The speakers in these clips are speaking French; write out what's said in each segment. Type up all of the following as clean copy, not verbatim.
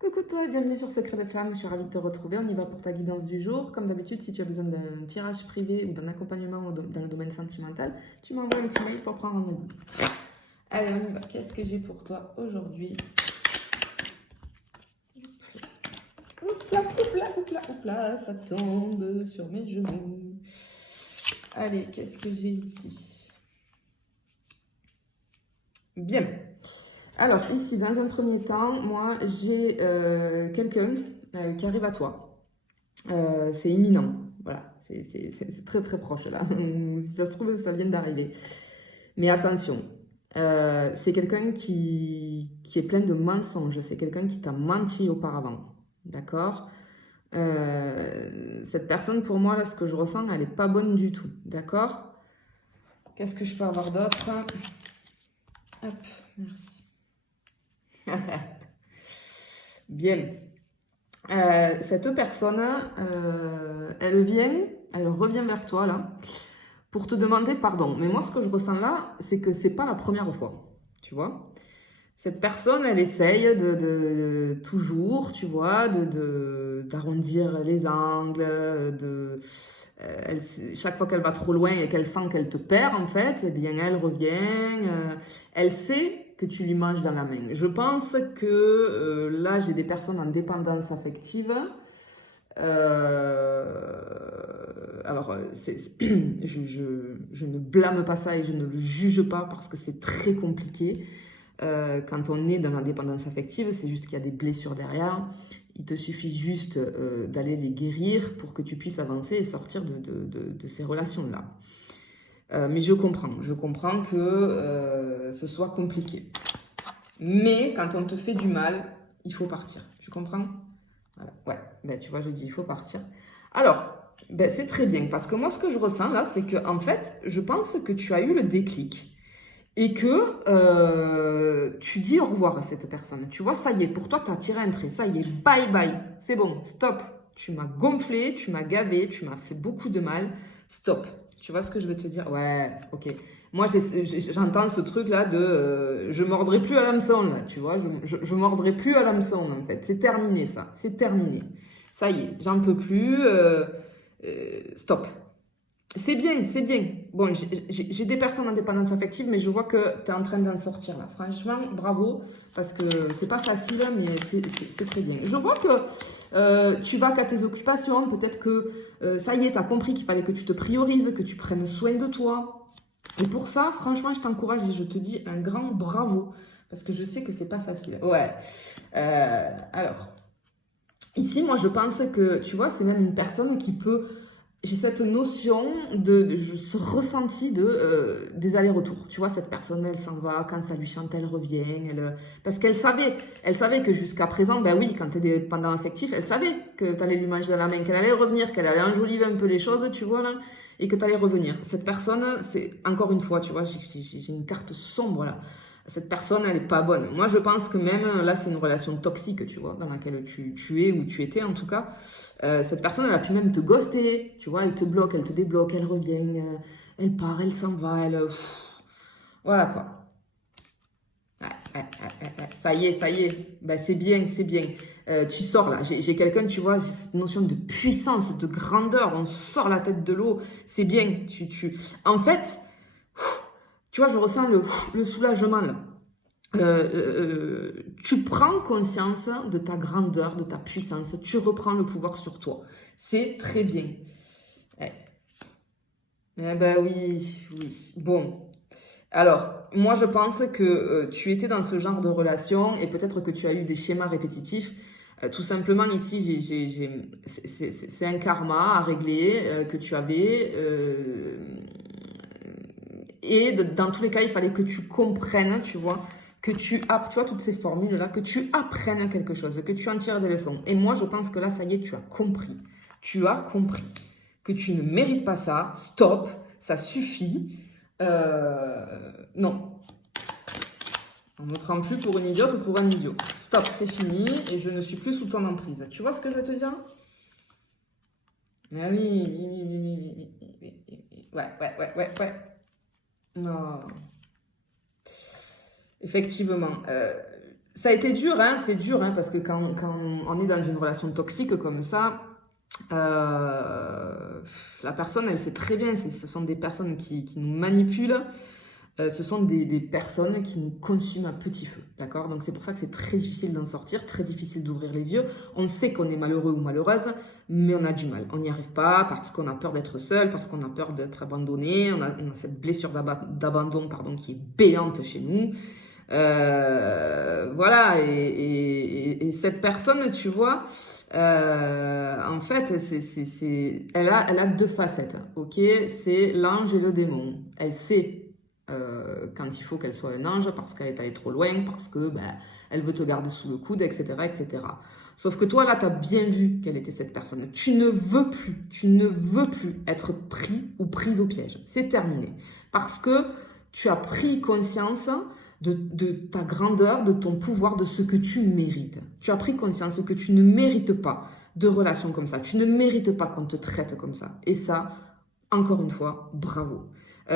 Coucou toi et bienvenue sur Secret des Femmes, je suis ravie de te retrouver, on y va pour ta guidance du jour. Comme d'habitude, si tu as besoin d'un tirage privé ou d'un accompagnement dans le domaine sentimental, tu m'envoies un petit mail pour prendre rendez-vous. Allez, on y va, qu'est-ce que j'ai pour toi aujourd'hui? Oupla, oupla, oupla, oupla, ça tombe sur mes genoux. Allez, qu'est-ce que j'ai ici? Bien. Alors ici, dans un premier temps, moi j'ai quelqu'un qui arrive à toi. C'est imminent, voilà, c'est très très proche là. Si ça se trouve, ça vient d'arriver. Mais attention, c'est quelqu'un qui est plein de mensonges, c'est quelqu'un qui t'a menti auparavant, d'accord? Cette personne, pour moi, là, ce que je ressens, elle n'est pas bonne du tout, d'accord? Qu'est-ce que je peux avoir d'autre? Hop, merci. Bien. Cette personne, elle revient vers toi là, pour te demander pardon. Mais moi, ce que je ressens là, c'est que c'est pas la première fois, tu vois. Cette personne, elle essaye toujours, tu vois, d'arrondir les angles, chaque fois qu'elle va trop loin et qu'elle sent qu'elle te perd, en fait, eh bien, elle revient. Elle sait que tu lui manges dans la main. Je pense que là, j'ai des personnes en dépendance affective. Alors, je ne blâme pas ça et je ne le juge pas parce que c'est très compliqué. Quand on est dans la dépendance affective, c'est juste qu'il y a des blessures derrière. Il te suffit juste d'aller les guérir pour que tu puisses avancer et sortir de ces relations-là. Mais je comprends que ce soit compliqué. Mais quand on te fait du mal, il faut partir. Tu comprends? Voilà. Ouais, ben, tu vois, je dis il faut partir. Alors, ben, c'est très bien parce que moi, ce que je ressens là, c'est que en fait, je pense que tu as eu le déclic et que tu dis au revoir à cette personne. Tu vois, ça y est, pour toi, tu as tiré un trait. Ça y est, bye bye. C'est bon, stop. Tu m'as gonflé, tu m'as gavé, tu m'as fait beaucoup de mal. Stop. Tu vois ce que je veux te dire? Ouais, ok. Moi, j'entends ce truc-là de je mordrai plus à l'hameçon, là, tu vois. Je mordrai plus à l'hameçon, en fait. C'est terminé, ça. C'est terminé. Ça y est, j'en peux plus. Stop. C'est bien, c'est bien. Bon, j'ai des personnes en dépendance affective, mais je vois que tu es en train d'en sortir là. Franchement, bravo, parce que c'est pas facile, mais c'est très bien. Je vois que tu vas qu'à tes occupations, peut-être que ça y est, tu as compris qu'il fallait que tu te priorises, que tu prennes soin de toi. Et pour ça, franchement, je t'encourage et je te dis un grand bravo, parce que je sais que c'est pas facile. Ouais. Alors, ici, moi, je pense que, tu vois, c'est même une personne qui peut j'ai cette notion ce ressenti des allers-retours. Tu vois, cette personne, elle s'en va, quand ça lui chante, elle revient. Parce elle savait que jusqu'à présent, ben oui, quand tu es dépendant affectif, elle savait que tu allais lui manger dans la main, qu'elle allait revenir, qu'elle allait enjoliver un peu les choses, tu vois, là, et que tu allais revenir. Cette personne, c'est encore une fois, tu vois, j'ai une carte sombre là. Cette personne, elle n'est pas bonne. Moi, je pense que même là, c'est une relation toxique, tu vois, dans laquelle tu es ou tu étais en tout cas. Cette personne, elle a pu même te ghoster, tu vois, elle te bloque, elle te débloque, elle revient, elle part, elle s'en va, voilà quoi. Ça y est, ça y est. Ben, c'est bien, c'est bien. Tu sors là. J'ai quelqu'un, tu vois, j'ai cette notion de puissance, de grandeur. On sort la tête de l'eau. C'est bien. En fait, tu vois, je ressens le soulagement là. Tu prends conscience de ta grandeur, de ta puissance, tu reprends le pouvoir sur toi. C'est très bien. Ouais. Eh ben oui, oui. Bon. Alors, moi je pense que tu étais dans ce genre de relation et peut-être que tu as eu des schémas répétitifs. Tout simplement ici, c'est un karma à régler que tu avais. Et dans tous les cas, il fallait que tu comprennes, tu vois, que tu vois, toutes ces formules-là, que tu apprennes quelque chose, que tu en tires des leçons. Et moi, je pense que là, ça y est, tu as compris. Tu as compris que tu ne mérites pas ça. Stop, ça suffit. Non. On ne me prend plus pour une idiote ou pour un idiot. Stop, c'est fini et je ne suis plus sous ton emprise. Tu vois ce que je veux te dire? Ah oui, oui, oui, oui, oui, oui, oui, oui, oui. Ouais. Non. Effectivement. Ça a été dur, hein, c'est dur, hein, parce que quand on est dans une relation toxique comme ça, la personne, elle sait très bien, ce sont des personnes qui nous manipulent, ce sont des personnes qui nous consument à petit feu, d'accord? Donc c'est pour ça que c'est très difficile d'en sortir, très difficile d'ouvrir les yeux. On sait qu'on est malheureux ou malheureuse, mais on a du mal. On n'y arrive pas parce qu'on a peur d'être seul, parce qu'on a peur d'être abandonné, on a cette blessure d'abandon, pardon, qui est béante chez nous. Voilà, et cette personne, tu vois, en fait, elle a deux facettes, ok? C'est l'ange et le démon. Elle sait quand il faut qu'elle soit un ange parce qu'elle est allée trop loin, parce que ben, elle veut te garder sous le coude, etc., etc. Sauf que toi, là, tu as bien vu quelle était cette personne. Tu ne veux plus être pris ou prise au piège. C'est terminé. Parce que tu as pris conscience de ta grandeur, de ton pouvoir, de ce que tu mérites. Tu as pris conscience que tu ne mérites pas de relations comme ça. Tu ne mérites pas qu'on te traite comme ça. Et ça, encore une fois, bravo.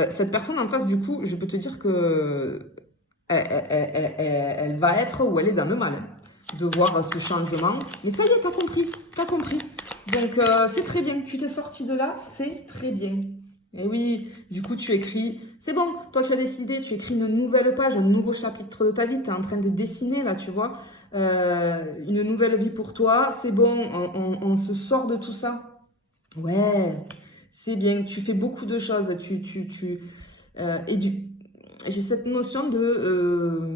Cette personne en face, du coup, je peux te dire que elle va être où elle est dans le mal, hein, de voir ce changement. Mais ça y est, t'as compris, t'as compris. Donc, c'est très bien. Tu t'es sorti de là, c'est très bien. Et oui, du coup, tu écris, c'est bon, toi tu as décidé, tu écris une nouvelle page, un nouveau chapitre de ta vie, tu es en train de dessiner là, tu vois, une nouvelle vie pour toi, c'est bon, on se sort de tout ça. Ouais, c'est bien, tu fais beaucoup de choses, et j'ai cette notion de,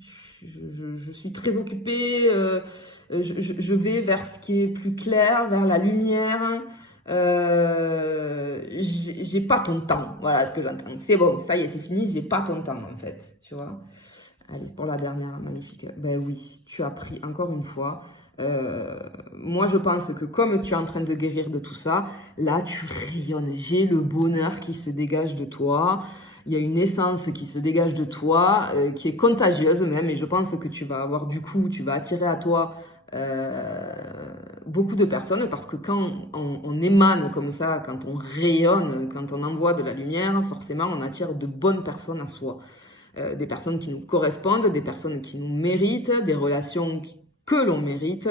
je suis très occupée, je vais vers ce qui est plus clair, vers la lumière. J'ai pas ton temps, voilà ce que j'entends. C'est bon, ça y est, c'est fini, j'ai pas ton temps en fait, tu vois. Allez, pour la dernière, magnifique. Ben oui, tu as pris encore une fois. Moi, je pense que comme tu es en train de guérir de tout ça, là, tu rayonnes. J'ai le bonheur qui se dégage de toi. Il y a une essence qui se dégage de toi, qui est contagieuse même. Et je pense que tu vas avoir du coup, tu vas attirer à toi beaucoup de personnes parce que quand on émane comme ça, quand on rayonne, quand on envoie de la lumière, forcément, on attire de bonnes personnes à soi. Des personnes qui nous correspondent, des personnes qui nous méritent, des relations que l'on mérite.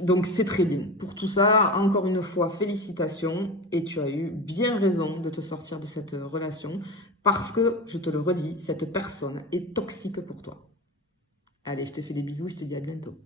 Donc c'est très bien. Pour tout ça, encore une fois, félicitations. Et tu as eu bien raison de te sortir de cette relation parce que, je te le redis, cette personne est toxique pour toi. Allez, je te fais des bisous, je te dis à bientôt.